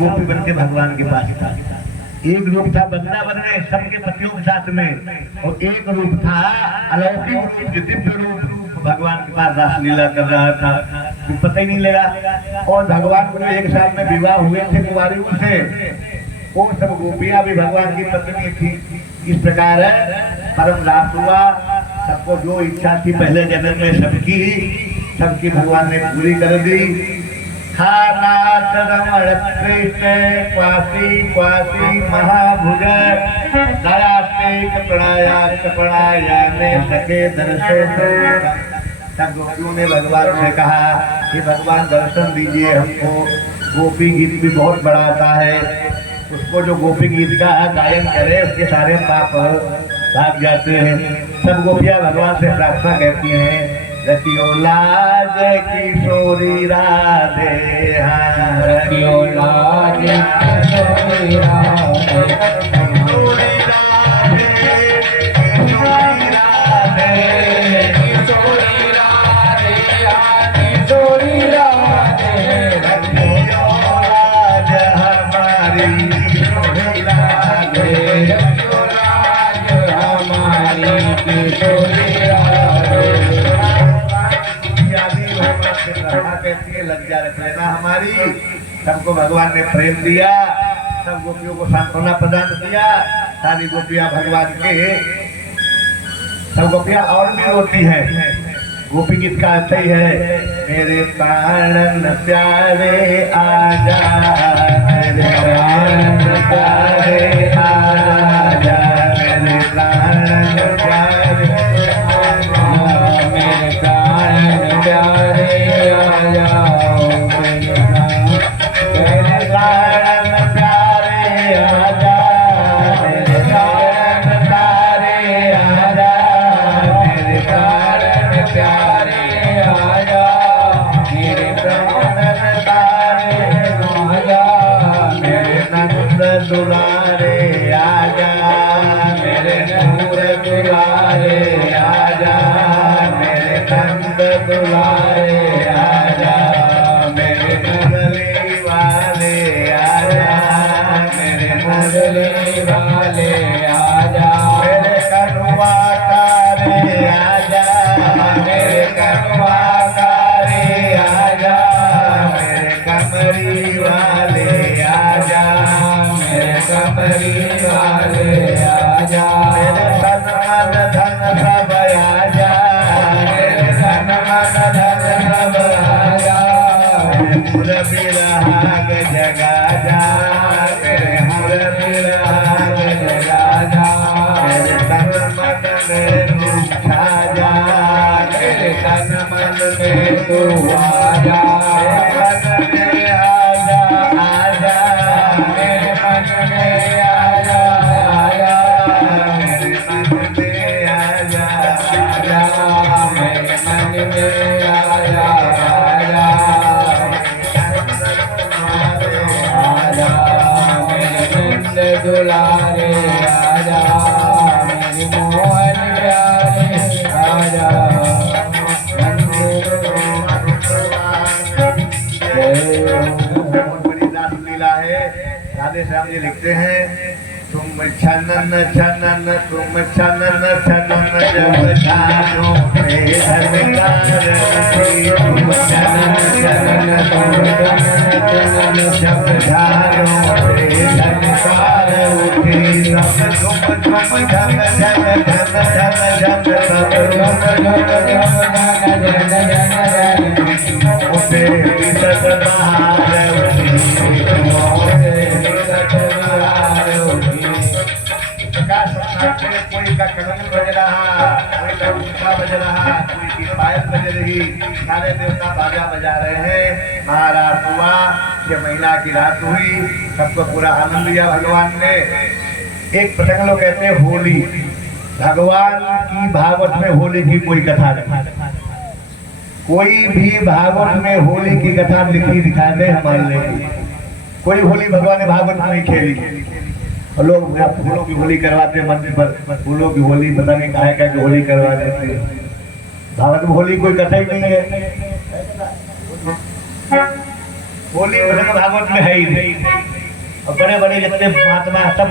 गोपी बन के भगवान के पास था। एक रूप था वृंदावन में सबके पतियों के साथ में, और एक रूप था अलौकिक रूप, जो दिव्य रूप भगवान के पास रासलीला कर रहा था, तो पता ही नहीं लगा। और भगवान को एक साल में विवाह हुए थे कुंवारी से, वो सब गोपियां भी भगवान की पत्नी थी। इस प्रकार परम रास हुआ। सबको जो इच्छा थी पहले जन्म में सबकी भगवान ने पूरी कर दी। रमण कृष्ण क्वासी क्वासी महाभुज कपड़ाया ने सके दर्शन। सब गोपियों ने भगवान से कहा कि भगवान दर्शन दीजिए हमको। गोपी गीत भी बहुत बड़ा आता है, उसको जो गोपी गीत का गायन करे उसके सारे पाप भाग जाते हैं। सब गोपियां भगवान से प्रार्थना करती हैं, रतियो लाज किशोरी राधे, रतियो लाज किशोरी राधे, किशोरी राधे, किशोरी राधे, किशोरी राधे, किशोरी राधे, रतियो लाज हमारी किशोरी राधे, रतियो लाज हमारी किशोरी लज्जा रख लेना हमारी। सबको भगवान ने प्रेम दिया, सब गोपियों को सांत्वना प्रदान किया। सारी गोपियां भगवान के, सब गोपियां और भी रोती हैं। गोपी गीत का अर्थ ही है, मेरे प्राण प्यारे आजा, मेरे प्राण प्यारे आजा, मेरे प्राण प्यारे आजा, मेरे प्राण प्यारे दुलारे आजा, मेरे नूर दुलारे आजा, मेरे नंद दुलारे आजा, मेरे मुरली वाले आजा, मेरे मुरली वाले आजा, मेरे कनुआ तारे आजा, मेरे कनुआ तारे आजा, मेरे कमरी वाले आजा, कमरी वाले आजा, मेरे तन मन धन सब आजा, मेरे तन मन धन सब आजा, मुर बिरहाग जगा जा, मेरे मुर बिरहाग जगा जा, मेरे तन मन में तू छा जा, मेरे तन मन में तू आजा, दुलारे आजा, मेरी मोहन प्यारे आजा, बहुत बड़ी रासलीला है। राधे श्याम जी लिखते हैं, तुम छनन छनन तुम छनन छनन जब छानो झनकार उठी, तुम छनन छनन तुम छनन जब छानो झनकार उठी, सब झुम झुम झन झन झन झन झन सब झुम झुम झन झन झन झन उठे सत बहार उठी, कोई का कनन बज रहा, कोई का घंटा बज रहा, कोई की पायल बज रही, सारे देवता बाजा बजा रहे हैं। महाराज हुआ, ये महीना की रात हुई, सबको पूरा आनंद लिया भगवान ने। एक प्रसंग लोग कहते हैं होली, भगवान की भागवत में होली की कोई कथा नहीं, कोई भी भागवत में होली की कथा लिखी दिखा दे हमारे लिए। कोई होली भगवान ने भागवत में नहीं खेली। और लोग फूलों की होली करवाते मंदिर पर, फूलों की होली पता नहीं कहा क्या कि होली करवा देते। भागवत में होली कोई कथा ही नहीं है, होली भागवत में है ही नहीं। और बड़े बड़े जितने महात्मा सब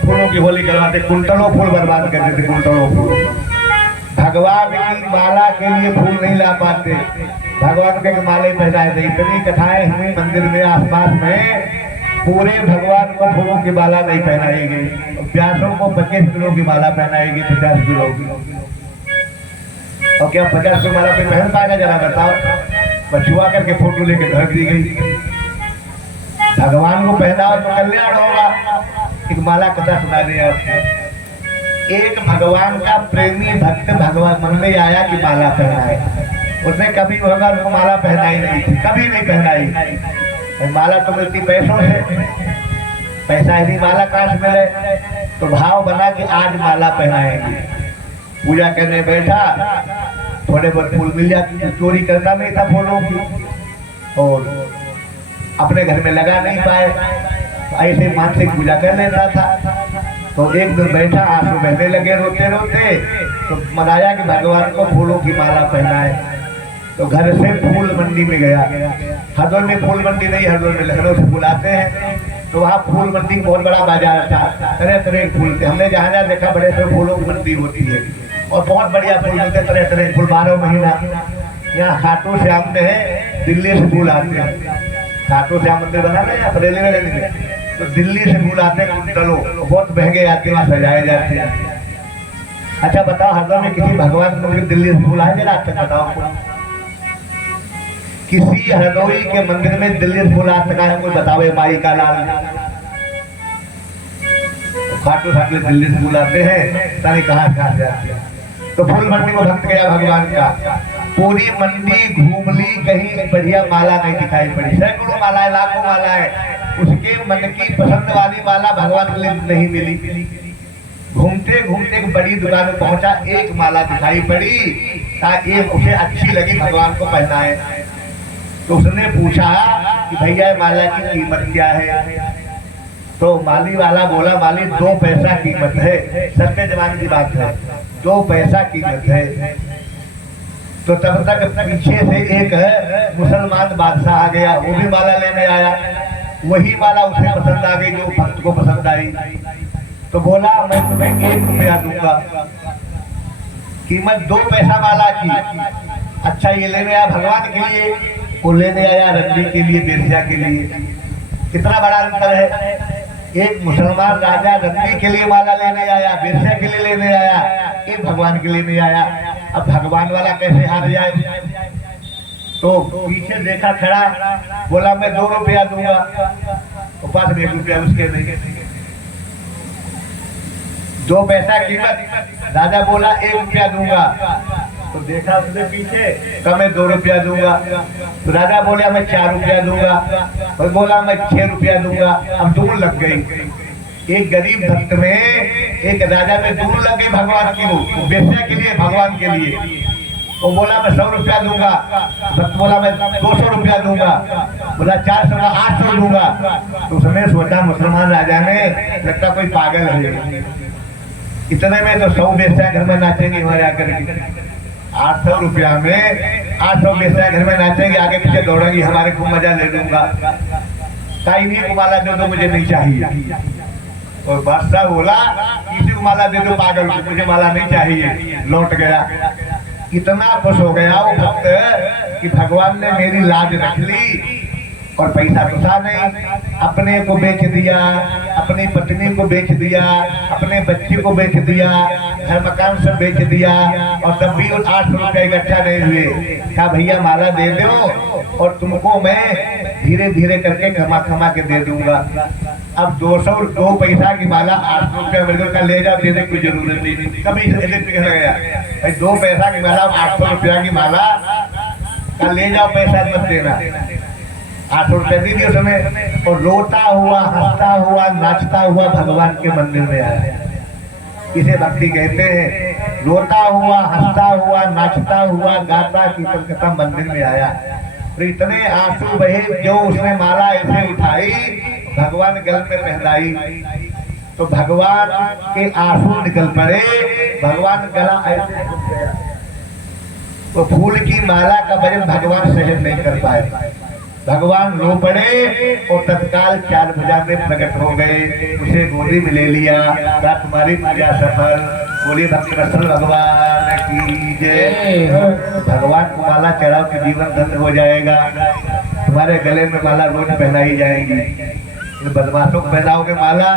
फूलों की होली करवाते, कुंटलों फूल बर्बाद कर देते, कुंटलों फूल। भगवान की माला के लिए फूल नहीं ला पाते, भगवान के माले पहनाए थे। इतनी कथाएं हुई मंदिर में, आसपास में, पूरे भगवान को फूलों की माला नहीं पहनाई गई। प्यासों को 25 किलो की माला पहनाई गई, 50 किलो की। और क्या 50 किलो माला कोई पहन पाएगा? जरा बताओ। बछुआ करके फोटो लेके धर दी गई। भगवान को पहनाओ तो कल्याण होगा। एक माला कथा सुना दे आपको। एक भगवान का प्रेमी भक्त भगवान मन में आया कि माला पहनाए। उसने कभी भगवान को माला पहनाई नहीं थी, कभी नहीं पहनाई। माला तो मिलती पैसों से, पैसा यदि माला कहाँ से मिले? तो भाव बना कि आज माला पहनाएंगे। पूजा करने बैठा, थोड़े बहुत फूल मिल जाते, चोरी करता नहीं था फूलों की, और अपने घर में लगा नहीं पाए, ऐसे मानसिक पूजा कर लेता था। तो एक दिन बैठा, आंसू बहने लगे रोते रोते, तो मनाया कि भगवान को फूलों की माला पहनाए। तो घर से फूल मंडी में गया। हरदोई में फूल मंडी नहीं, हरदोई में लखनऊ से फूल आते हैं। तो वहाँ फूल मंडी बहुत बड़ा बाजार था, तरह तरह के फूल थे। हमने जहाँ जहाँ देखा बड़े से फूलों की मंडी होती है, और बहुत बढ़िया फूल मिलते, तरह तरह के फूल 12 महीना। यहाँ खाटू श्याम में है, दिल्ली से फूल आते हैं। खाटू श्याम मंदिर बना ना या बरेली में लेने में, तो दिल्ली से फूल आते हैं कुंटलों, बहुत महंगे आते हैं, वहाँ सजाए जाते हैं। अच्छा बताओ, हरदोई में किसी भगवान को दिल्ली से फूल आए? जरा आज तक बताओ, किसी हरदोई के मंदिर में दिल्ली से फूल आ सका है? कोई बतावे माई का लाल। खाटू साथ में दिल्ली से फूल आते हैं, ताकि कहाँ से आते हैं। तो फूल मंडी को भक्त गया भगवान का, पूरी मंडी घूम ली, कहीं बढ़िया माला नहीं दिखाई पड़ी। सैकड़ों मालाएं, लाखों मालाएं, उसके मन की पसंद वाली माला भगवान के लिए नहीं मिली। घूमते घूमते एक बड़ी दुकान में पहुंचा, एक माला दिखाई पड़ी, ताकि उसे अच्छी लगी, भगवान को पहनाए। तो उसने पूछा कि भैया माला की कीमत क्या है? तो माली वाला बोला, माली 2 पैसा कीमत है। सत्य जमाने की बात है, 2 पैसा कीमत है। तो तब तक पीछे से एक मुसलमान बादशाह आ गया, वो भी माला लेने आया। वही माला उसे पसंद आ गई, जो भक्त को पसंद आई। तो बोला, मैं तुम्हें 1 रुपया दूंगा, कीमत 2 पैसा माला की। अच्छा, ये लेने आया भगवान के लिए, वो लेने आया रंडी के लिए, बेसिया के लिए। कितना बड़ा अंतर है। एक मुसलमान राजा रंडी के लिए माला लेने आया, बेसिया के लिए लेने आया, एक भगवान के लिए नहीं आया। अब भगवान वाला कैसे हार जाए? तो पीछे देखा खड़ा, बोला मैं 2 रुपया दूंगा, तो पास में 1 रुपया उसके नहीं। 2 पैसा कीमत, राजा बोला 1 रुपया दूंगा। तो देखा उसने पीछे, कहा मैं 2 रुपया दूंगा। तो राजा बोला मैं 4 रुपया दूंगा, और बोला मैं 6 रुपया दूंगा। अब दोनों लग गई, एक गरीब भक्त में, एक राजा में, दोनों लग गई भगवान की। वो बेसिया के लिए, भगवान के लिए। वो बोला मैं 100 रुपया दूंगा, भक्त बोला मैं 200 रुपया दूंगा, बोला 400 का 800 दूंगा। तो उसने सोचा मुसलमान राजा ने, लगता कोई पागल है, इतने में तो 100 बेसिया घर में नाचेंगे हमारे आकर। 800 रुपया में 800 बेसिया घर में नाचेंगे, आगे पीछे दौड़ेंगे, हमारे को मजा ले लूंगा। कहीं नहीं माला दे दो, मुझे नहीं चाहिए। और बादशाह बोला, किसी को माला दे दो पागल को, मुझे माला नहीं चाहिए। लौट गया। इतना खुश हो गया वो भक्त कि भगवान ने मेरी लाज रख ली, और पैसा तो था नहीं। अपने को बेच दिया, अपनी पत्नी को बेच दिया, अपने बच्चे को बेच दिया, घर मकान सब बेच दिया, और तब भी 800 रुपया इकट्ठा नहीं हुए। क्या भैया माला दे दो, और तुमको मैं धीरे धीरे करके कमा कमा के दे दूंगा। अब 2 पैसा की माला 800 रुपया मेरे को ले जाओ, देने की जरूरत नहीं। कभी गया भाई 2 पैसा की माला, 800 रुपया की माला, कल ले जाओ, पैसा मत देना। 800 रुपया दे दिए समय, और रोता हुआ, हंसता हुआ, नाचता हुआ भगवान के मंदिर में आया। इसे भक्ति कहते हैं। रोता हुआ, हंसता हुआ, नाचता हुआ, गाता कीर्तन करता मंदिर में आया। तो इतने आंसू बहे, जो उसने माला ऐसे उठाई, भगवान गल में पहनाई, तो भगवान के आंसू निकल पड़े, भगवान गला ऐसे घुट गया। तो फूल की माला का वजन भगवान सहन नहीं कर पाए। भगवान रो पड़े और तत्काल 4 भुजा में प्रकट हो गए, उसे गोदी में ले लिया। कहा तुम्हारी पूजा सफल। बोली भक्तवत्सल भगवान की जय। भगवान को माला चढ़ाओ कि जीवन धन्य हो जाएगा। तुम्हारे गले में माला रोज पहनाई जाएगी। बदमाशों को पहनाओगे माला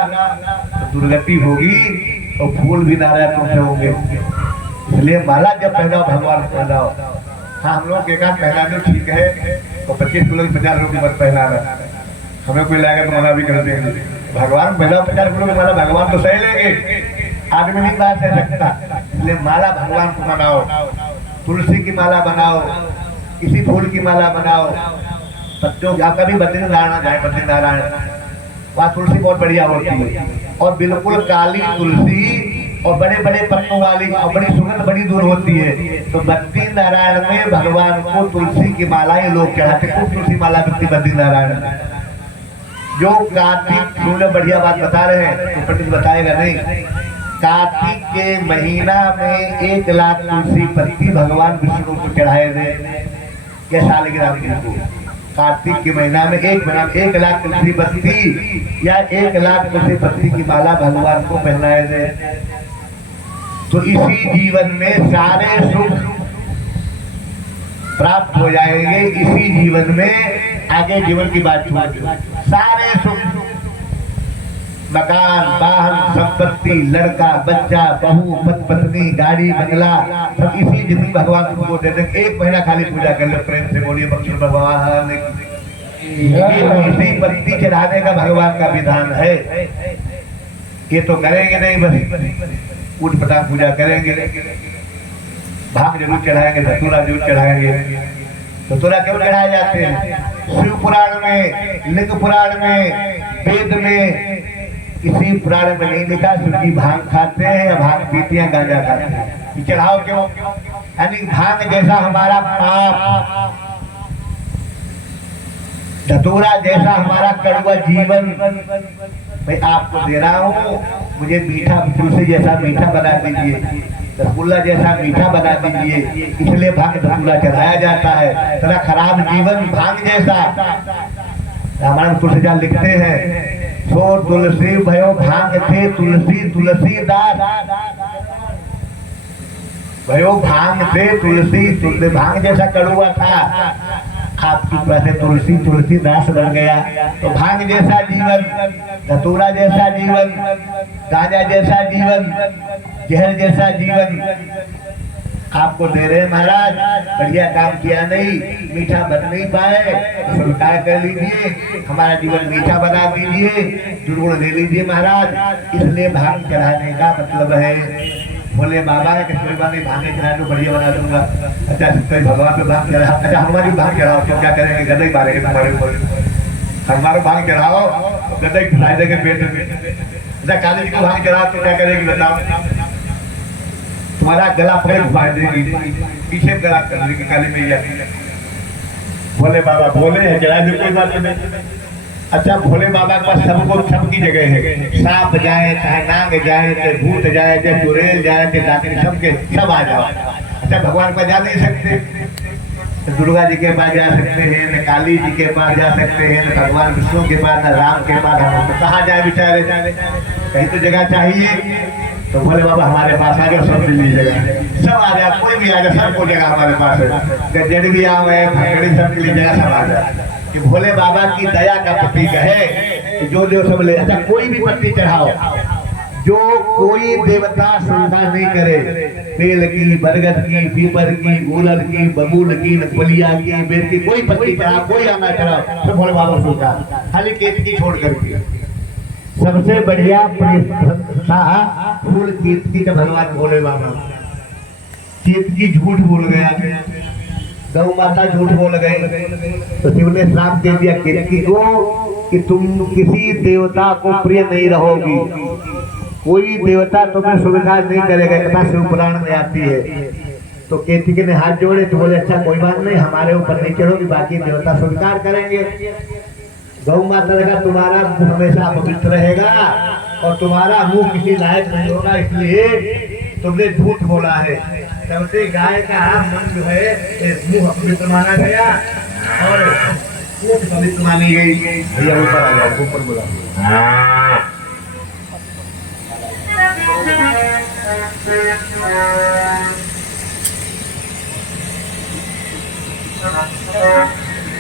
तो दुर्गति होगी और फूल भी नारायण तुमसे होंगे। इसलिए माला जब पहनाओ भगवान को पहनाओ। हाँ, हम लोग एक आध पहना दो ठीक है, तो 25 किलो की 50 रुपये मत पहनाना, हमें कोई लाएगा तो मना भी कर देंगे। भगवान पहनाओ 50 किलो की माला, भगवान तो सही लेंगे, आदमी नहीं बात सह सकता। इसलिए माला भगवान को बनाओ, तुलसी की माला बनाओ, किसी फूल की माला बनाओ। बच्चों आप कभी बद्रीनारायण जाए, बद्रीनारायण वहाँ तुलसी बहुत बढ़िया होती है और बिल्कुल काली तुलसी और बड़े बड़े पत्तों वाली और बड़ी सुगंध बड़ी दूर होती है। तो बद्रीनारायण में भगवान को तुलसी की मालाएं लोग चढ़ाते, खूब तुलसी माला बिकती बद्रीनारायण में। जो कार्तिक सुन बढ़िया बात बता रहे हैं, तो पंडित बताएगा नहीं। कार्तिक के महीना में 1 लाख तुलसी पत्ती भगवान विष्णु को चढ़ाए थे। क्या शालिग्राम को कार्तिक के महीना में 1 लाख तुलसी पत्ती या 1 लाख तुलसी पत्ती की माला भगवान को पहनाए थे। तो इसी जीवन में सारे सुख प्राप्त हो जाएंगे। इसी जीवन में आगे जीवन की बात छोड़, सारे सुख, मकान, वाहन, संपत्ति, लड़का, बच्चा, बहू, पत्नी, गाड़ी, बंगला, सब इसी जिंदगी भगवान को दे देंगे। 1 महीना खाली पूजा कर ले, प्रेम से बोलिए बख्शो भगवान। इसी पत्ती चढ़ाने का भगवान का विधान है। ये तो करेंगे नहीं, बस उठ पटांग पूजा करेंगे। भांग जरूर चढ़ाएंगे, धतूरा जरूर चढ़ाएंगे। धतूरा क्यों चढ़ाए जाते हैं? शिव पुराण में, लिंग पुराण में, वेद में, किसी पुराण में नहीं लिखा क्योंकि भांग खाते हैं या भांग पीते हैं, गांजा खाते हैं। चढ़ाओ क्यों? यानी भांग जैसा हमारा पाप, धतूरा जैसा हमारा कड़वा जीवन मैं आपको दे रहा हूँ, मुझे मीठा तुलसी जैसा मीठा बना दीजिए, रसगुल्ला जैसा मीठा बना दीजिए। इसलिए भांग धतूरा चढ़ाया जाता है। तेरा खराब जीवन भांग जैसा। हमारे तुलसीदास लिखते हैं, सो तुलसी भयो भांग थे तुलसी तुलसीदास, भयो भांग थे तुलसी भांग जैसा कड़वा था, आपकी वजह तुलसी तुलसीदास बन गया। तो भांग जैसा जीवन, धतूरा जैसा जीवन, गांजा जैसा जीवन, जहर जैसा जीवन आपको दे रहे महाराज। बढ़िया काम किया नहीं, मीठा बन नहीं पाए, स्वीकार कर लीजिए, हमारा जीवन मीठा बना दीजिए, दुर्गुण ले लीजिए महाराज। इसलिए भांग चढ़ाने का मतलब है, बोले बाबा के भांगे चढ़ा दो, बढ़िया बना दूंगा। अच्छा भगवान पे भांग चढ़ा, अच्छा हनुमान जी भांग चढ़ाओ, तो क्या करेंगे? गद्दे ही मारेंगे तुम्हारे ऊपर। हनुमान भांग चढ़ाओ, गद्दे ही खिला देंगे पेट में। अच्छा काली जी को भांग चढ़ाओ तो क्या करेगी बताओ? तुम्हारा गला पकड़ बांध देगी, पीछे गला कर देगी काली मैया। भोले बाबा बोले हैं चढ़ा दे, कोई बात नहीं। अच्छा भोले बाबा के पास सबको सबकी जगह है, सांप जाए चाहे नाग जाए, चाहे भूत जाए, चाहे चुड़ैल जाए, चाहे डाकनी, सबके सब आ जाओ। अच्छा भगवान पर जा नहीं सकते, तो दुर्गा जी के पास जा सकते हैं, न काली जी के पास जा सकते हैं, न भगवान विष्णु के पास, न राम के पास। हम तो कहाँ जाए बेचारे? कहीं तो जगह चाहिए। तो भोले बाबा हमारे पास आ जाओ, सब मिली जगह, सब आ जाए, कोई भी आ जाए, सबको जगह हमारे पास है। गजड़ भी आवे, भगड़ी सबके लिए जगह सब आ जाए। कि भोले बाबा की दया का प्रतीक है कि जो सब ले। अच्छा कोई भी पत्ती चढ़ाओ, जो कोई देवता श्रद्धा नहीं करे, बेल की, बरगद की, पीपर की, गुलर की, बबूल की, नकबलिया की, बेल की, कोई पत्ती चढ़ाओ, कोई आना चढ़ाओ, तो भोले बाबा सोचा खाली केतकी छोड़ करके। सबसे बढ़िया था फूल केतकी का भगवान भोले बाबा। केतकी झूठ बोल गया, गौ माता झूठ बोल गई, तो शिव ने श्राप दे दिया केतकी को कि तुम किसी देवता को प्रिय नहीं रहोगी, कोई देवता तुम्हें स्वीकार नहीं करेगा। कथा शिव पुराण में आती है। तो केतकी ने हाथ जोड़े तो बोले अच्छा कोई बात नहीं, हमारे ऊपर नहीं चढ़ोगी, बाकी देवता स्वीकार करेंगे। गौ माता लगा तुम्हारा मुंह हमेशा पवित्र रहेगा और तुम्हारा मुंह किसी लायक नहीं होगा, इसलिए तुमने झूठ बोला है। सबसे गाय का मन जो है मुंह अपवित्र माना गया और पवित्र मानी गई। भैया ऊपर आ जाओ, ऊपर बुला।